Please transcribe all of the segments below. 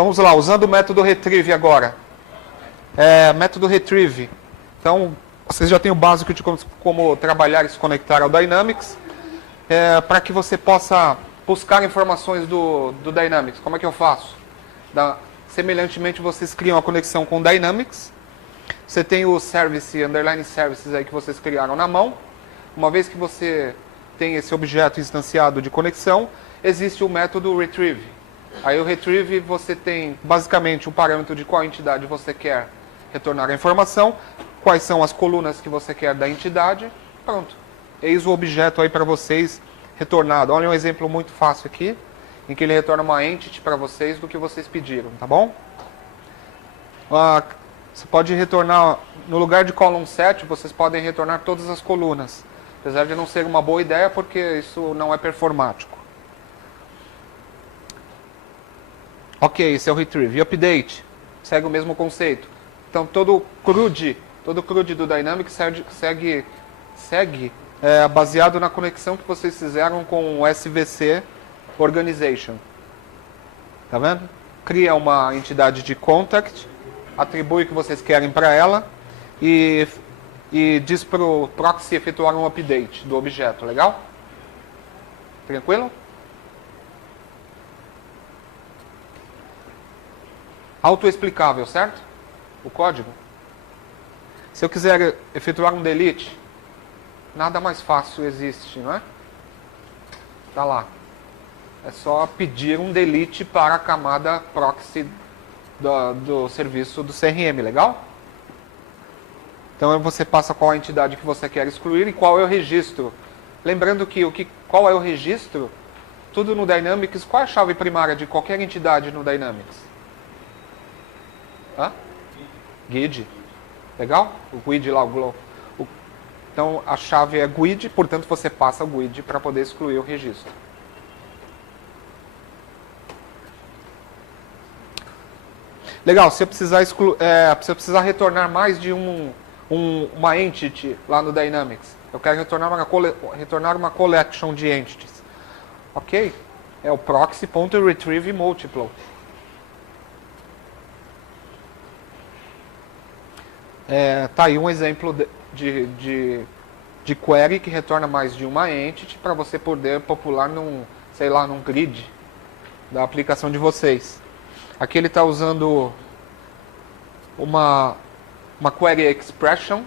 Então vamos lá, usando o método retrieve agora. Método retrieve. Então, vocês já têm o básico de como trabalhar e se conectar ao Dynamics. Para que você possa buscar informações do Dynamics. Como é que eu faço? Semelhantemente, vocês criam a conexão com o Dynamics. Você tem o service, underline services aí que vocês criaram na mão. Uma vez que você tem esse objeto instanciado de conexão, existe o método retrieve. Aí o retrieve você tem basicamente o parâmetro de qual entidade você quer retornar a informação, quais são as colunas que você quer da entidade, pronto. Eis o objeto aí para vocês retornado. Olha um exemplo muito fácil aqui, em que ele retorna uma entity para vocês do que vocês pediram, tá bom? Você pode retornar, no lugar de column set, vocês podem retornar todas as colunas. Apesar de não ser uma boa ideia, porque isso não é performático. Ok, esse é o retrieve. E update, segue o mesmo conceito. Então todo CRUD do Dynamics segue baseado na conexão que vocês fizeram com o SVC Organization. Tá vendo? Cria uma entidade de contact, atribui o que vocês querem para ela e diz para o proxy efetuar um update do objeto. Legal? Tranquilo? Autoexplicável, certo? O código. Se eu quiser efetuar um delete, nada mais fácil existe, não é? Tá lá. É só pedir um delete para a camada proxy do serviço do CRM, legal? Então você passa qual a entidade que você quer excluir e qual é o registro. Lembrando que qual é o registro, tudo no Dynamics, qual é a chave primária de qualquer entidade no Dynamics? GUID. Legal? O GUID lá, então a chave é GUID, portanto você passa o GUID para poder excluir o registro. Legal, se eu precisar retornar mais de uma entity lá no Dynamics, eu quero retornar uma collection de entities. Ok? É o proxy.retrieve multiple. Tá aí um exemplo de query que retorna mais de uma entity para você poder popular num grid da aplicação de vocês. Aqui ele está usando uma query expression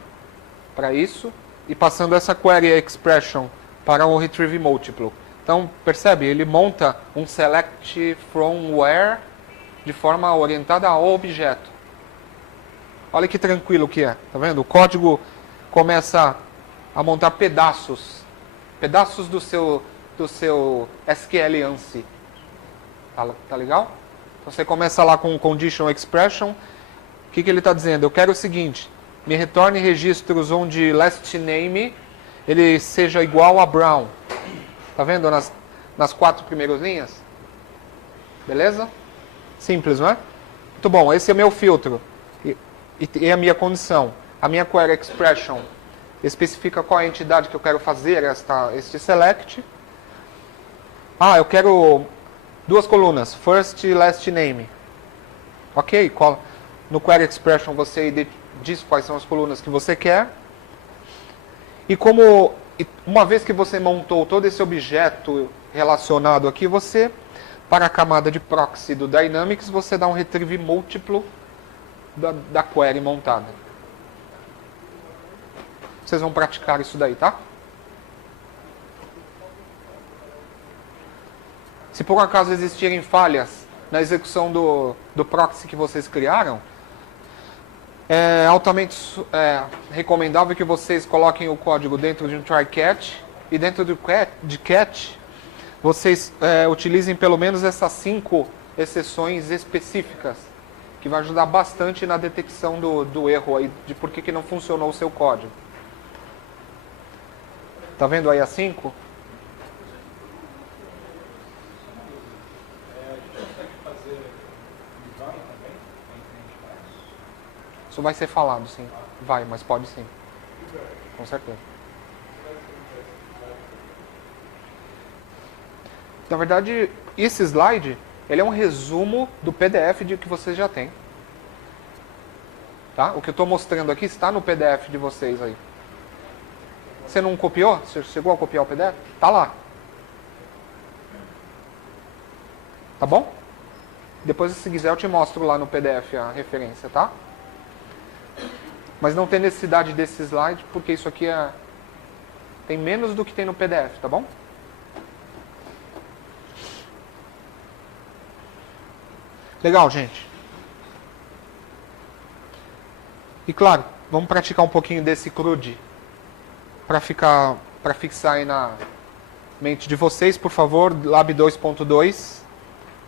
para isso e passando essa query expression para o retrieve multiple. Então, percebe? Ele monta um select from where de forma orientada ao objeto. Olha que tranquilo que é, tá vendo? O código começa a montar pedaços do seu SQL ANSI. Tá legal? Então você começa lá com condition expression. O que ele está dizendo? Eu quero o seguinte, me retorne registros onde last name ele seja igual a Brown. Tá vendo nas 4 primeiras linhas? Beleza? Simples, não é? Muito bom, esse é o meu filtro. E a minha condição. A minha query expression especifica qual é a entidade que eu quero fazer este select. Eu quero 2 colunas, first e last name. Ok? No query expression você diz quais são as colunas que você quer. E uma vez que você montou todo esse objeto relacionado aqui, para a camada de proxy do Dynamics, você dá um retrieve múltiplo da query montada. Vocês vão praticar isso daí, tá? Se por acaso existirem falhas na execução do proxy que vocês criaram, é altamente recomendável que vocês coloquem o código dentro de um try-catch e dentro de catch vocês utilizem pelo menos essas 5 exceções específicas, que vai ajudar bastante na detecção do erro aí, de por que não funcionou o seu código. Tá vendo aí as 5? Isso vai ser falado, sim. Vai, mas pode sim. Com certeza. Na verdade, esse slide Ele é um resumo do PDF de que vocês já têm. Tá? O que eu estou mostrando aqui está no PDF de vocês aí. Você não copiou? Você chegou a copiar o PDF? Tá lá. Tá bom? Depois, se quiser, eu te mostro lá no PDF a referência, tá? Mas não tem necessidade desse slide, porque isso aqui tem menos do que tem no PDF, tá bom? Legal, gente. E claro, vamos praticar um pouquinho desse CRUD para fixar aí na mente de vocês, por favor, Lab 2.2,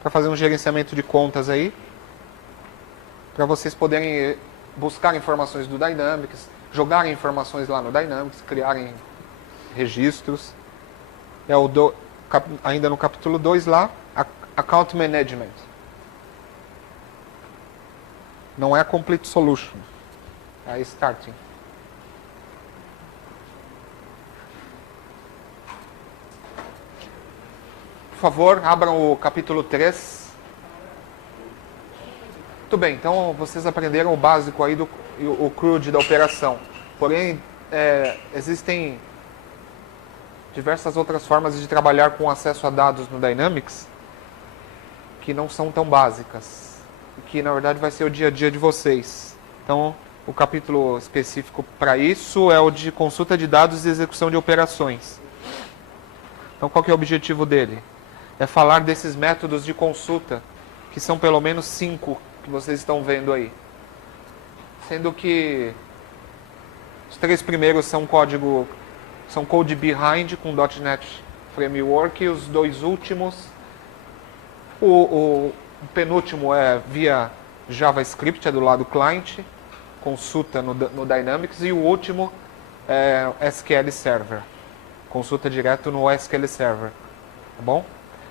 para fazer um gerenciamento de contas aí, para vocês poderem buscar informações do Dynamics, jogarem informações lá no Dynamics, criarem registros. Ainda no capítulo 2 lá, Account Management. Não é Complete Solution. É Starting. Por favor, abram o capítulo 3. Muito bem, então vocês aprenderam o básico aí o CRUD da operação. Porém, existem diversas outras formas de trabalhar com acesso a dados no Dynamics que não são tão básicas. E que, na verdade, vai ser o dia a dia de vocês. Então, o capítulo específico para isso é o de consulta de dados e execução de operações. Então, qual que é o objetivo dele? É falar desses métodos de consulta, que são pelo menos 5 que vocês estão vendo aí. Sendo que os 3 primeiros são code behind com .NET Framework, e os 2 últimos, o penúltimo é via JavaScript, é do lado client, consulta no Dynamics, e o último é SQL Server, consulta direto no SQL Server, tá bom?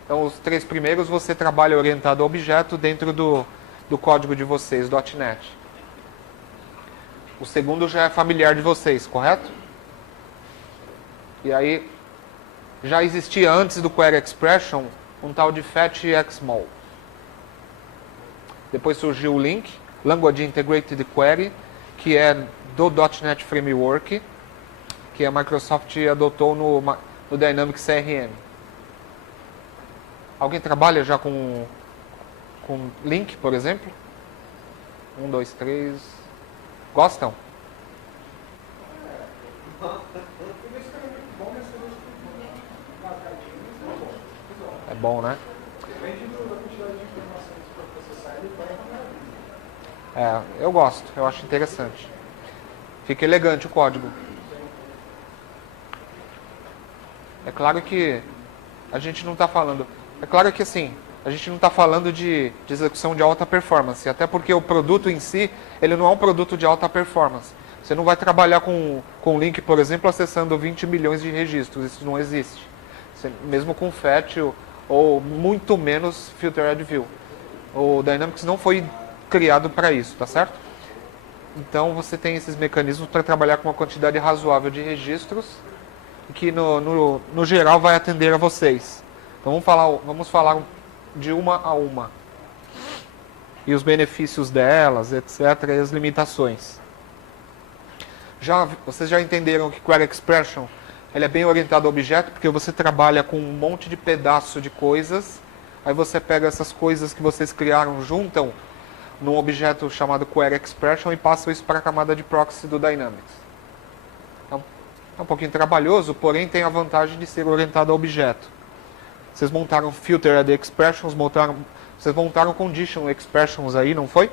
Então os 3 primeiros você trabalha orientado a objeto dentro do código de vocês, .NET. O segundo já é familiar de vocês, correto? E aí, já existia antes do Query Expression um tal de Fetch XML. Depois surgiu o Link, Language Integrated Query, que é do .NET Framework, que a Microsoft adotou no Dynamics CRM. Alguém trabalha já com Link, por exemplo? 1, 2, 3. Gostam? É bom, né? Eu gosto, eu acho interessante. Fica elegante o código. É claro que a gente não está falando... É claro que assim, a gente não está falando de execução de alta performance, até porque o produto em si, ele não é um produto de alta performance. Você não vai trabalhar com Link, por exemplo, acessando 20 milhões de registros, isso não existe. Mesmo com Fetch ou muito menos Filtered View. O Dynamics não foi criado para isso, tá certo? Então você tem esses mecanismos para trabalhar com uma quantidade razoável de registros, que no geral vai atender a vocês. Então vamos falar de uma a uma. E os benefícios delas, etc. E as limitações. Vocês já entenderam que Query Expression ele é bem orientado a objeto, porque você trabalha com um monte de pedaço de coisas, aí você pega essas coisas que vocês criaram, juntam num objeto chamado Query Expression e passa isso para a camada de proxy do Dynamics. Então, é um pouquinho trabalhoso, porém tem a vantagem de ser orientado a objeto. Vocês montaram Filtered Expressions, vocês montaram Condition Expressions aí, não foi?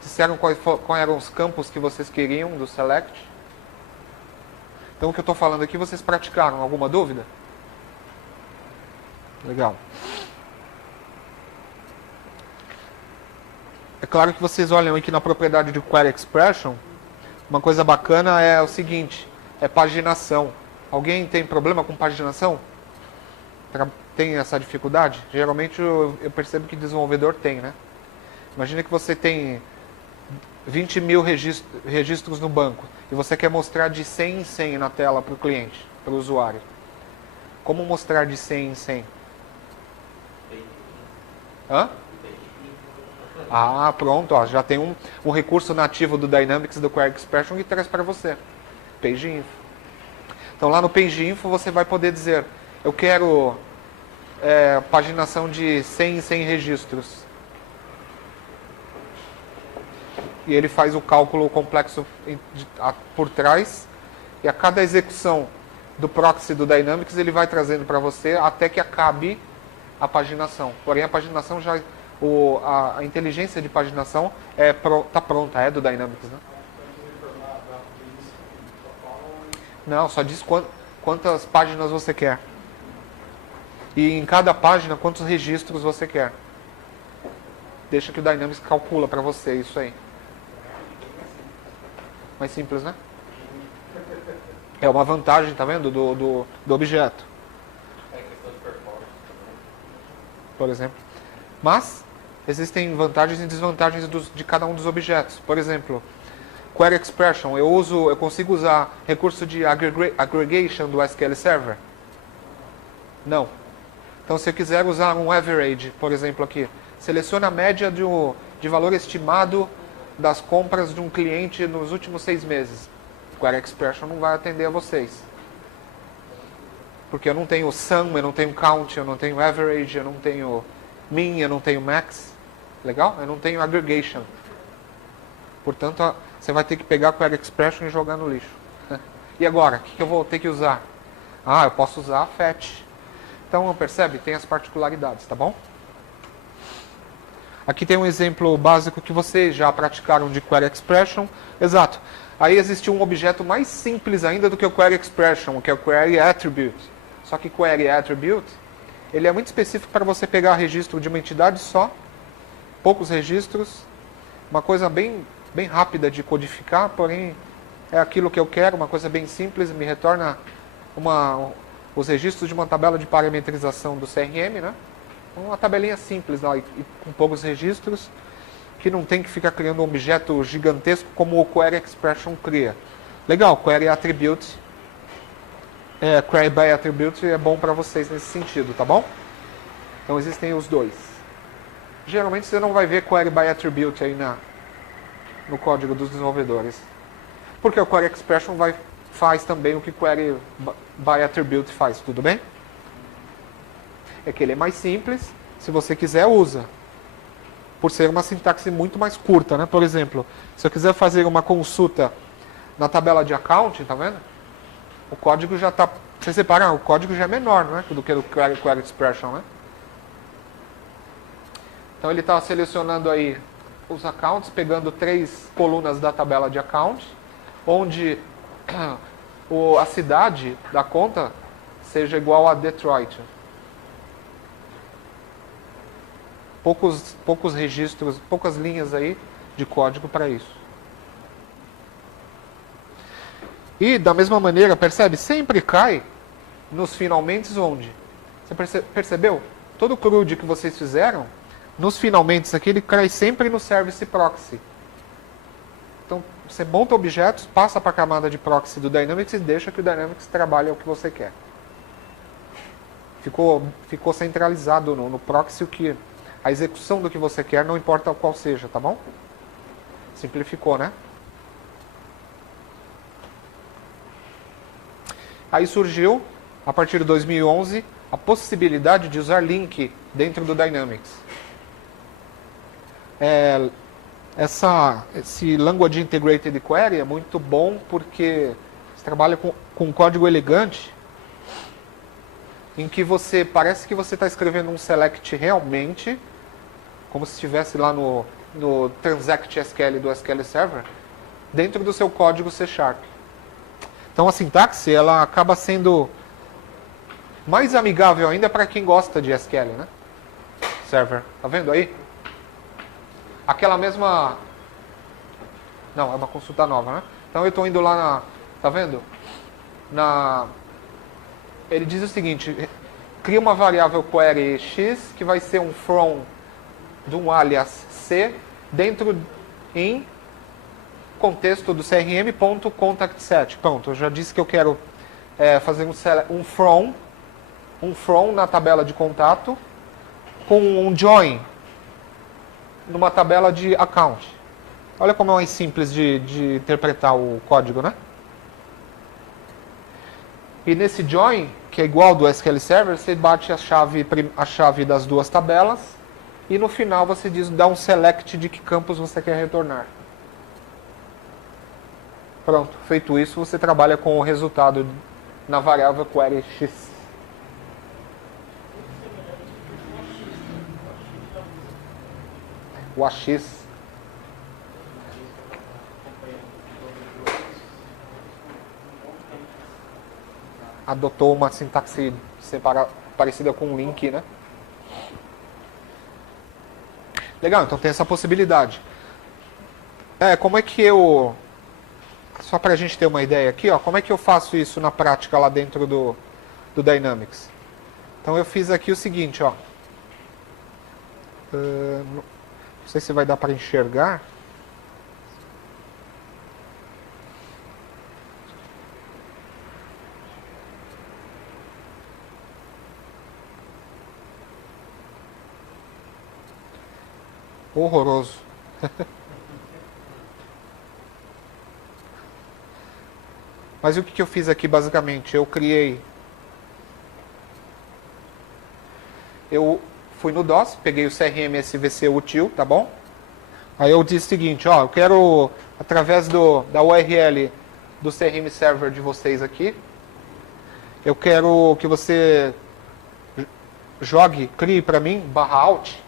Disseram quais eram os campos que vocês queriam do Select. Então o que eu estou falando aqui, vocês praticaram? Alguma dúvida? Legal. É claro que vocês olham aqui na propriedade de Query Expression, uma coisa bacana é o seguinte, é paginação. Alguém tem problema com paginação? Tem essa dificuldade? Geralmente eu percebo que desenvolvedor tem, né? Imagina que você tem 20 mil registros no banco e você quer mostrar de 100 em 100 na tela para o cliente, para o usuário. Como mostrar de 100 em 100? Hã? Ah, pronto, ó, já tem um recurso nativo do Dynamics do Query Expression que traz para você. Page Info. Então lá no Page Info você vai poder dizer, eu quero paginação de 100 em 100 registros. E ele faz o cálculo complexo por trás. E a cada execução do proxy do Dynamics ele vai trazendo para você até que acabe a paginação. Porém a paginação já... a inteligência de paginação está pronta, é do Dynamics, né? Não, só diz quantas páginas você quer. E em cada página, quantos registros você quer. Deixa que o Dynamics calcula para você isso aí. Mais simples, né? É uma vantagem, tá vendo? Do objeto. É questão de performance também. Por exemplo. Mas existem vantagens e desvantagens de cada um dos objetos. Por exemplo, Query Expression, eu consigo usar recurso de aggregation do SQL Server? Não. Então, se eu quiser usar um average, por exemplo, aqui, seleciona a média de valor estimado das compras de um cliente nos últimos 6 meses. Query Expression não vai atender a vocês. Porque eu não tenho sum, eu não tenho count, eu não tenho average, eu não tenho min, eu não tenho max. Legal? Eu não tenho aggregation. Portanto, você vai ter que pegar a Query Expression e jogar no lixo. E agora, o que eu vou ter que usar? Ah, eu posso usar a fetch. Então, percebe? Tem as particularidades, tá bom? Aqui tem um exemplo básico que vocês já praticaram de Query Expression. Exato. Aí existe um objeto mais simples ainda do que o Query Expression, que é o Query Attribute. Só que Query Attribute, ele é muito específico para você pegar registro de uma entidade só, poucos registros, uma coisa bem rápida de codificar, porém é aquilo que eu quero, uma coisa bem simples, me retorna os registros de uma tabela de parametrização do CRM, né? Uma tabelinha simples lá, e com poucos registros, que não tem que ficar criando um objeto gigantesco como o Query Expression cria. Legal, Query Attribute, Query by Attribute é bom para vocês nesse sentido, tá bom? Então existem os dois. Geralmente você não vai ver Query by Attribute aí no código dos desenvolvedores. Porque o Query Expression faz também o que Query by Attribute faz, tudo bem? É que ele é mais simples, se você quiser, usa. Por ser uma sintaxe muito mais curta, né? Por exemplo, se eu quiser fazer uma consulta na tabela de account, tá vendo? O código já está... Vocês separam, o código já é menor, né? Do que o Query Expression, né? Então ele está selecionando aí os accounts, pegando 3 colunas da tabela de account, onde a cidade da conta seja igual a Detroit. Poucos registros, poucas linhas aí de código para isso. E da mesma maneira, percebe? Sempre cai nos finalmente onde? Você percebeu? Todo o CRUD que vocês fizeram, nos finalmente aqui, ele cai sempre no Service Proxy. Então, você monta objetos, passa para a camada de proxy do Dynamics e deixa que o Dynamics trabalhe o que você quer. Ficou centralizado no proxy o que... A execução do que você quer, não importa qual seja, tá bom? Simplificou, né? Aí surgiu, a partir de 2011, a possibilidade de usar link dentro do Dynamics. Esse Language Integrated Query é muito bom porque você trabalha com um código elegante em que parece que você está escrevendo um select realmente, como se estivesse lá no Transact SQL do SQL Server, dentro do seu código C#. Então a sintaxe ela acaba sendo mais amigável ainda para quem gosta de SQL, né? Server, tá vendo aí? Aquela mesma... Não, é uma consulta nova, né? Então eu estou indo lá tá vendo? Ele diz o seguinte, cria uma variável query x que vai ser um from de um alias c dentro em contexto do crm.contactSet. Pronto, eu já disse que eu quero fazer um from na tabela de contato com um join numa tabela de account. Olha como é mais simples de interpretar o código, né? E nesse join, que é igual do SQL Server, você bate a chave das duas tabelas e no final você dá um select de que campos você quer retornar. Pronto, feito isso, você trabalha com o resultado na variável query x. O AX adotou uma sintaxe parecida com um link, né? Legal, então tem essa possibilidade. Como é que eu... Só para a gente ter uma ideia aqui, ó, como é que eu faço isso na prática lá dentro do Dynamics? Então eu fiz aqui o seguinte, ó. Não sei se vai dar para enxergar. Horroroso. Mas o que eu fiz aqui basicamente? Eu fui no DOS, peguei o CRM SVC util, tá bom? Aí eu disse o seguinte, ó, eu quero, através da URL do CRM Server de vocês aqui, eu quero que você crie para mim, /out,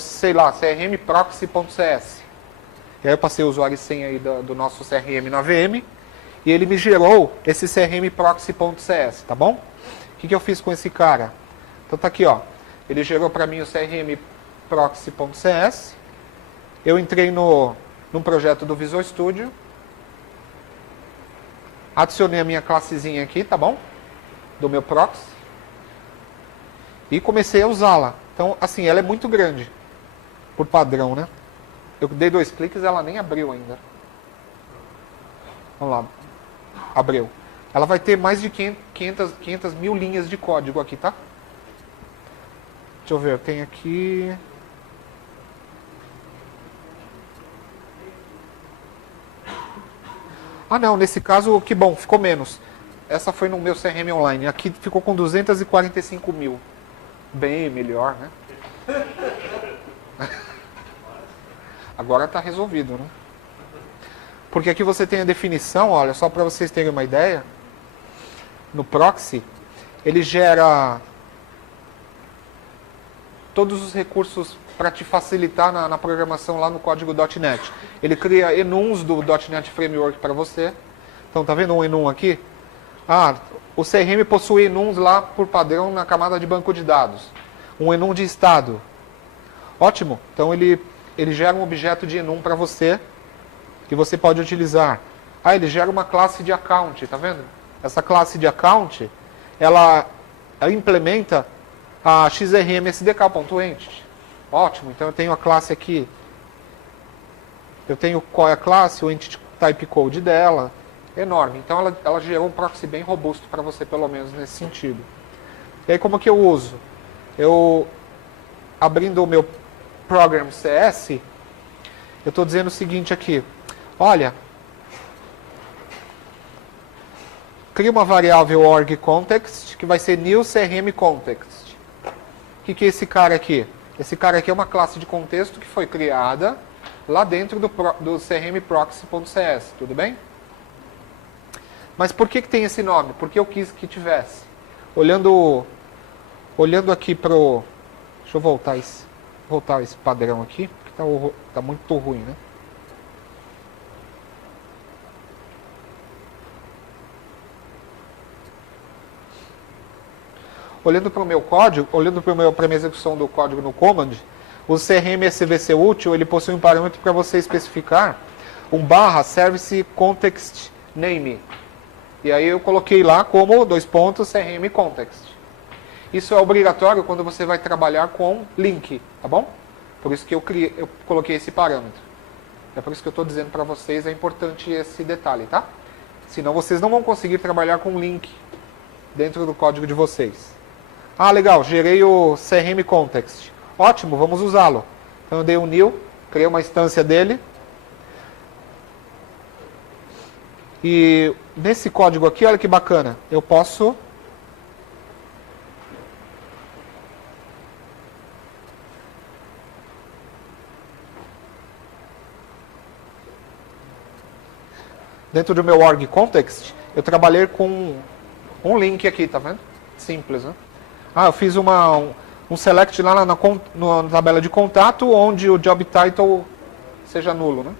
sei lá, crmproxy.cs. E aí eu passei o usuário e senha aí do nosso CRM na VM, e ele me gerou esse crmproxy.cs, tá bom? O que eu fiz com esse cara? Então tá aqui, ó. Ele gerou para mim o crmproxy.cs. Eu entrei num projeto do Visual Studio. Adicionei a minha classezinha aqui, tá bom? Do meu proxy. E comecei a usá-la. Então, assim, ela é muito grande. Por padrão, né? Eu dei 2 cliques e ela nem abriu ainda. Vamos lá. Abriu. Ela vai ter mais de 500 mil linhas de código aqui, tá? Deixa eu ver, tem aqui... Ah não, nesse caso, que bom, ficou menos. Essa foi no meu CRM Online. Aqui ficou com 245 mil. Bem melhor, né? Agora está resolvido, né? Porque aqui você tem a definição, olha, só para vocês terem uma ideia. No proxy, ele gera todos os recursos para te facilitar na programação lá no código .NET. Ele cria enums do .NET Framework para você. Então, tá vendo um enum aqui? Ah, o CRM possui enums lá por padrão na camada de banco de dados. Um enum de estado. Ótimo. Então, ele gera um objeto de enum para você, que você pode utilizar. Ah, ele gera uma classe de account, tá vendo? Essa classe de account, ela implementa a XRM SDK.entity. Ótimo, então eu tenho a classe aqui. Eu tenho qual é a classe, o entity type code dela. Enorme. Então ela gerou um proxy bem robusto para você, pelo menos nesse sentido. E aí como que eu uso? Eu, abrindo o meu Program CS, eu estou dizendo o seguinte aqui. Olha, cria uma variável org_context, que vai ser new CRM context. O que é esse cara aqui? Esse cara aqui é uma classe de contexto que foi criada lá dentro do crmproxy.cs, tudo bem? Mas por que tem esse nome? Porque eu quis que tivesse. Olhando aqui para o... Deixa eu voltar esse padrão aqui, porque tá muito ruim, né? Olhando para o meu código, olhando para a minha execução do código no command, o CRM SVC útil, ele possui um parâmetro para você especificar um /service context name. E aí eu coloquei lá como CRM context. Isso é obrigatório quando você vai trabalhar com link, tá bom? Por isso que eu coloquei esse parâmetro. É por isso que eu estou dizendo para vocês, é importante esse detalhe, tá? Senão vocês não vão conseguir trabalhar com link dentro do código de vocês. Ah, legal, gerei o CRM context. Ótimo, vamos usá-lo. Então eu dei um new, criei uma instância dele. E nesse código aqui, olha que bacana, eu posso dentro do meu org context, eu trabalhei com um link aqui, tá vendo? Simples, né? Eu fiz um select lá na tabela de contato, onde o job title seja nulo, né?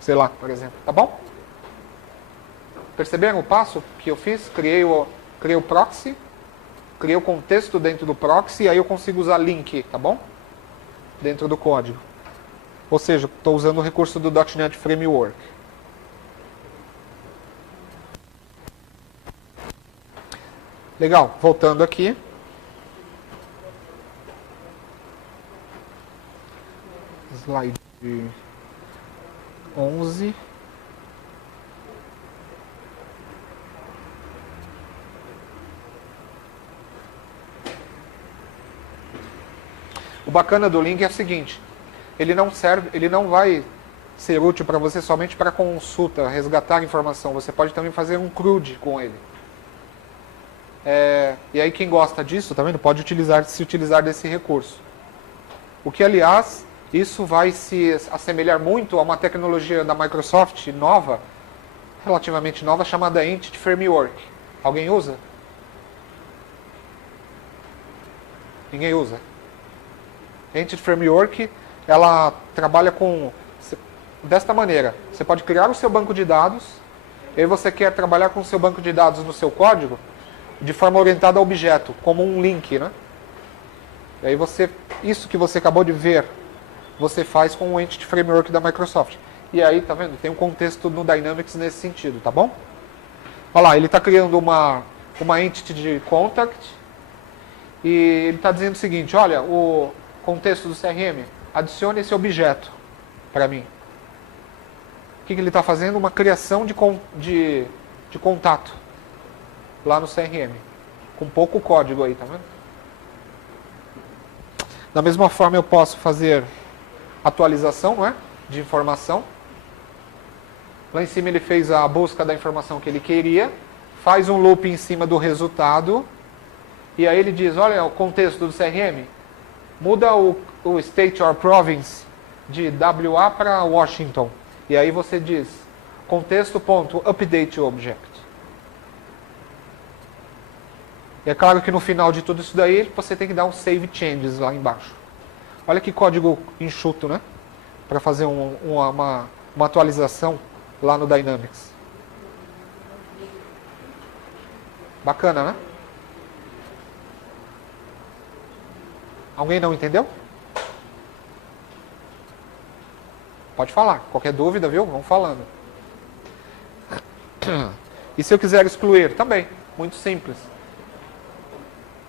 Sei lá, por exemplo, tá bom? Perceberam o passo que eu fiz? Criei o proxy, criei o contexto dentro do proxy, e aí eu consigo usar link, tá bom? Dentro do código. Ou seja, estou usando o recurso do .NET Framework. Legal, voltando aqui. Slide 11. O bacana do link é o seguinte, ele não vai ser útil para você somente para consulta, resgatar informação, você pode também fazer um CRUD com ele. E aí quem gosta disso, tá vendo? Pode se utilizar desse recurso. O que, aliás, isso vai se assemelhar muito a uma tecnologia da Microsoft nova, relativamente nova, chamada Entity Framework. Alguém usa? Ninguém usa. Entity Framework, ela trabalha desta maneira. Você pode criar o seu banco de dados, e aí você quer trabalhar com o seu banco de dados no seu código, de forma orientada a objeto, como um link, né? E aí isso que você acabou de ver, você faz com o Entity Framework da Microsoft. E aí, tá vendo? Tem um contexto no Dynamics nesse sentido, tá bom? Olha lá, ele está criando uma entity de contact, e ele está dizendo o seguinte, olha, o contexto do CRM, adicione esse objeto para mim. O que ele está fazendo? Uma criação de contato lá no CRM. Com pouco código aí, tá vendo? Da mesma forma eu posso fazer atualização, não é? De informação. Lá em cima ele fez a busca da informação que ele queria, faz um loop em cima do resultado, e aí ele diz, olha o contexto do CRM, muda o state or province de WA para Washington. E aí você diz contexto.update object. E é claro que no final de tudo isso daí, você tem que dar um save changes lá embaixo. Olha que código enxuto, né? Para fazer uma atualização lá no Dynamics. Bacana, né? Alguém não entendeu? Pode falar. Qualquer dúvida, viu? Vamos falando. E se eu quiser excluir? Também. Muito simples.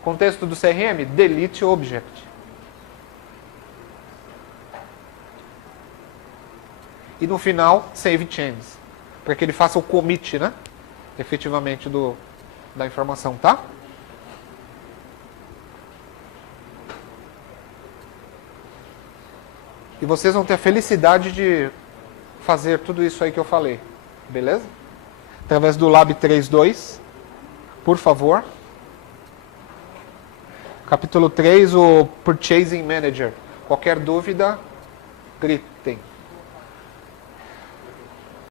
Contexto do CRM, delete object. E no final, save changes. Para que ele faça o commit, né? Efetivamente da informação, tá? E vocês vão ter a felicidade de fazer tudo isso aí que eu falei. Beleza? Através do Lab 3.2, por favor. Capítulo 3, o Purchasing Manager. Qualquer dúvida, gritem.